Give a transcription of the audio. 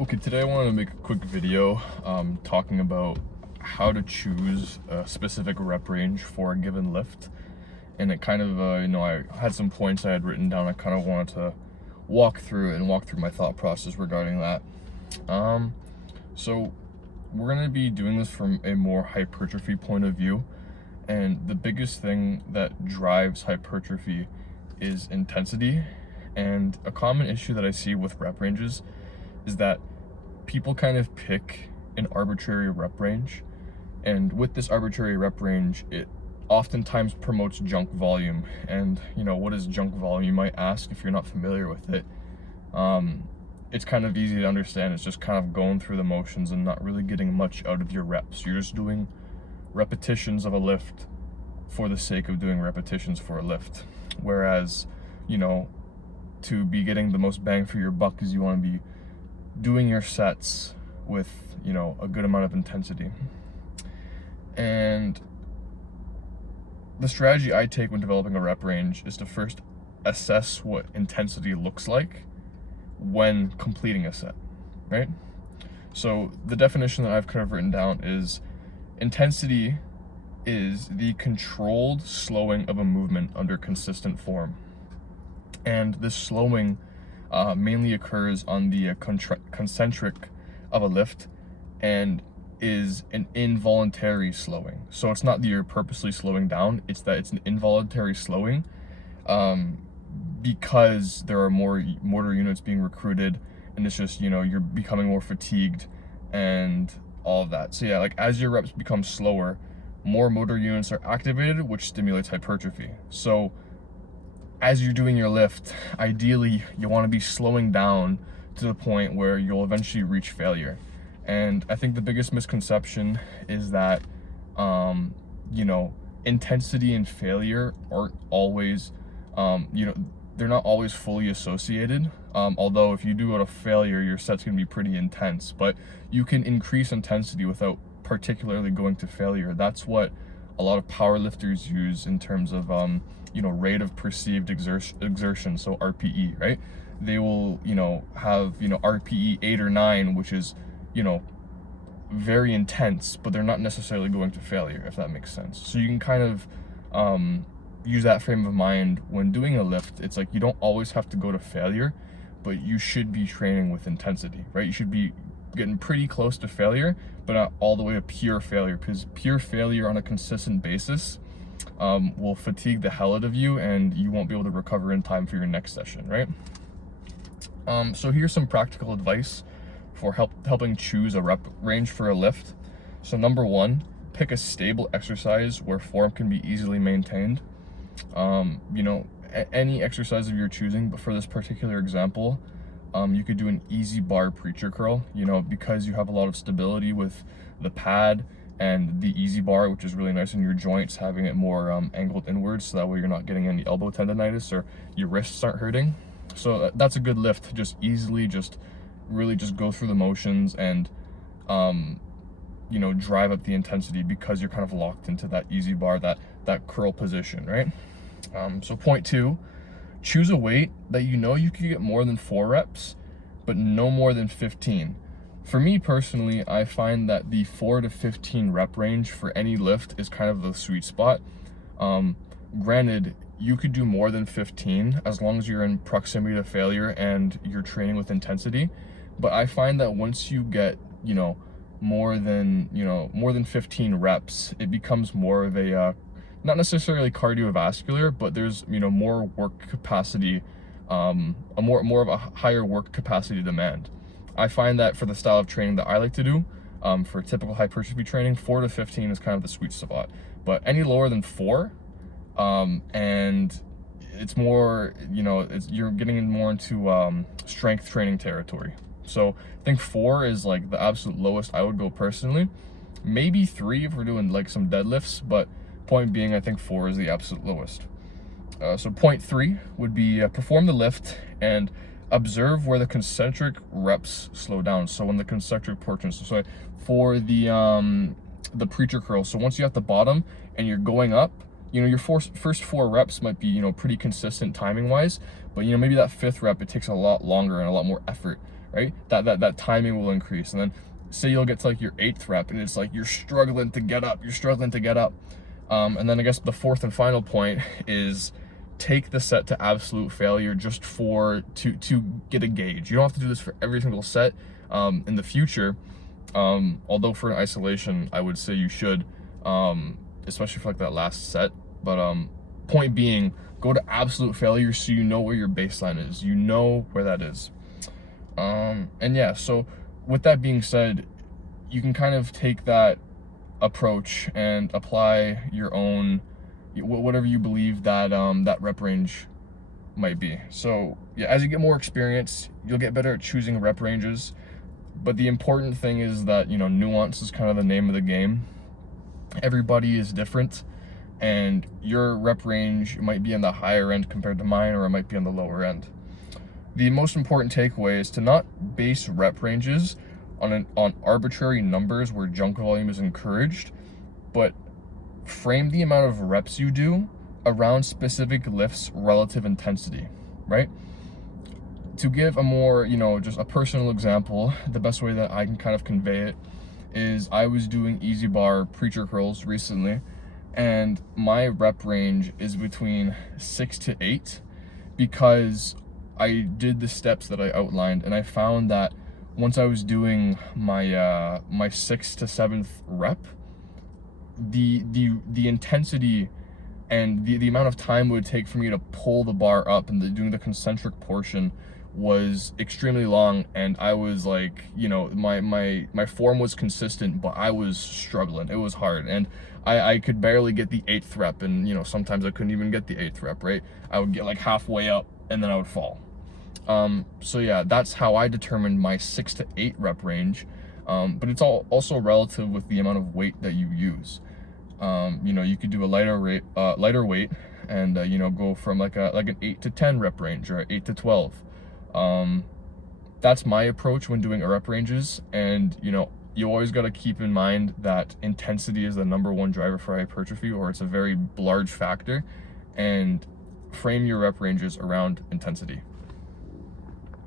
Okay, today I wanted to make a quick video talking about how to choose a specific rep range for a given lift. And it kind of, I had some points I had written down. I kind of wanted to walk through my thought process regarding that. So we're going to be doing this from a more hypertrophy point of view. And the biggest thing that drives hypertrophy is intensity. And a common issue that I see with rep ranges is that people kind of pick an arbitrary rep range, and with this arbitrary rep range, it oftentimes promotes junk volume. And what is junk volume, you might ask, if you're not familiar with it. It's kind of easy to understand. It's just kind of going through the motions and not really getting much out of your reps. You're just doing repetitions of a lift for the sake of doing repetitions for a lift, whereas to be getting the most bang for your buck is you want to be doing your sets with a good amount of intensity. And the strategy I take when developing a rep range is to first assess what intensity looks like when completing a set, right? So the definition that I've kind of written down is intensity is the controlled slowing of a movement under consistent form. And this slowing mainly occurs on the concentric of a lift and is an involuntary slowing. So it's not that you're purposely slowing down, it's that it's an involuntary slowing because there are more motor units being recruited, and it's just, you're becoming more fatigued and all of that. So yeah, like as your reps become slower, more motor units are activated, which stimulates hypertrophy. So as you're doing your lift, ideally you want to be slowing down to the point where you'll eventually reach failure. And I think the biggest misconception is that intensity and failure aren't always they're not always fully associated. Although if you do go to failure, your set's gonna be pretty intense, but you can increase intensity without particularly going to failure. That's what a lot of power lifters use in terms of rate of perceived exertion, so RPE, right? They will have RPE 8 or 9, which is very intense, but they're not necessarily going to failure, if that makes sense. So you can kind of use that frame of mind when doing a lift. It's like you don't always have to go to failure, but you should be training with intensity, right? You should be getting pretty close to failure, but not all the way to pure failure, because pure failure on a consistent basis will fatigue the hell out of you, and you won't be able to recover in time for your next session, right? So here's some practical advice for helping choose a rep range for a lift. So number one, pick a stable exercise where form can be easily maintained. Any exercise of your choosing, but for this particular example, you could do an easy bar preacher curl, because you have a lot of stability with the pad and the easy bar, which is really nice on your joints, having it more angled inwards, so that way you're not getting any elbow tendonitis or your wrists aren't hurting. So that's a good lift to just easily really go through the motions and drive up the intensity, because you're kind of locked into that easy bar, that curl position, right? So point two, choose a weight that you can get more than 4 reps, but no more than 15. For me personally, I find that the 4 to 15 rep range for any lift is kind of the sweet spot. Granted, you could do more than 15 as long as you're in proximity to failure and you're training with intensity. But I find that once you get, more than 15 reps, it becomes more of a not necessarily cardiovascular, but there's more work capacity, more of a higher work capacity demand. I find that for the style of training that I like to do, for typical hypertrophy training, 4 to 15 is kind of the sweet spot. But any lower than 4, and it's more, you're getting more into strength training territory. So I think 4 is like the absolute lowest I would go personally. Maybe 3 if we're doing like some deadlifts, but point being, I think 4 is the absolute lowest. So point 3 would be perform the lift and observe where the concentric reps slow down. So when the concentric portions, so for the preacher curl, so once you're at the bottom and you're going up, your first 4 reps might be pretty consistent timing wise, but maybe that 5th rep, it takes a lot longer and a lot more effort, right? That timing will increase. And then say you'll get to like your 8th rep and it's like you're struggling to get up, and then I guess the fourth and final point is take the set to absolute failure just to get a gauge. You don't have to do this for every single set in the future, although for an isolation I would say you should, especially for like that last set. But point being, go to absolute failure so you know where your baseline is, you know where that is. And yeah, so with that being said, you can kind of take that approach and apply your own, whatever you believe that that rep range might be. So yeah, as you get more experience, you'll get better at choosing rep ranges. But the important thing is that, you know, nuance is kind of the name of the game. Everybody is different, and your rep range might be in the higher end compared to mine, or it might be on the lower end. The most important takeaway is to not base rep ranges on arbitrary numbers where junk volume is encouraged, but frame the amount of reps you do around specific lifts' relative intensity, right? To give a more, you know, just a personal example, the best way that I can kind of convey it is I was doing easy bar preacher curls recently, and my rep range is between 6 to 8 because I did the steps that I outlined, and I found that once I was doing my my 6th to 7th rep, the intensity and the amount of time it would take for me to pull the bar up and doing the concentric portion was extremely long, and I was like, you know, my form was consistent, but I was struggling. It was hard, and I could barely get the 8th rep, and you know, sometimes I couldn't even get the 8th rep, right? I would get like halfway up and then I would fall. So yeah, that's how I determined my 6 to 8 rep range, but it's also relative with the amount of weight that you use. You know, you could do a lighter weight and you know, go from like an 8 to 10 rep range, or 8 to 12. That's my approach when doing rep ranges, and you know, you always got to keep in mind that intensity is the #1 driver for hypertrophy, or it's a very large factor, and frame your rep ranges around intensity.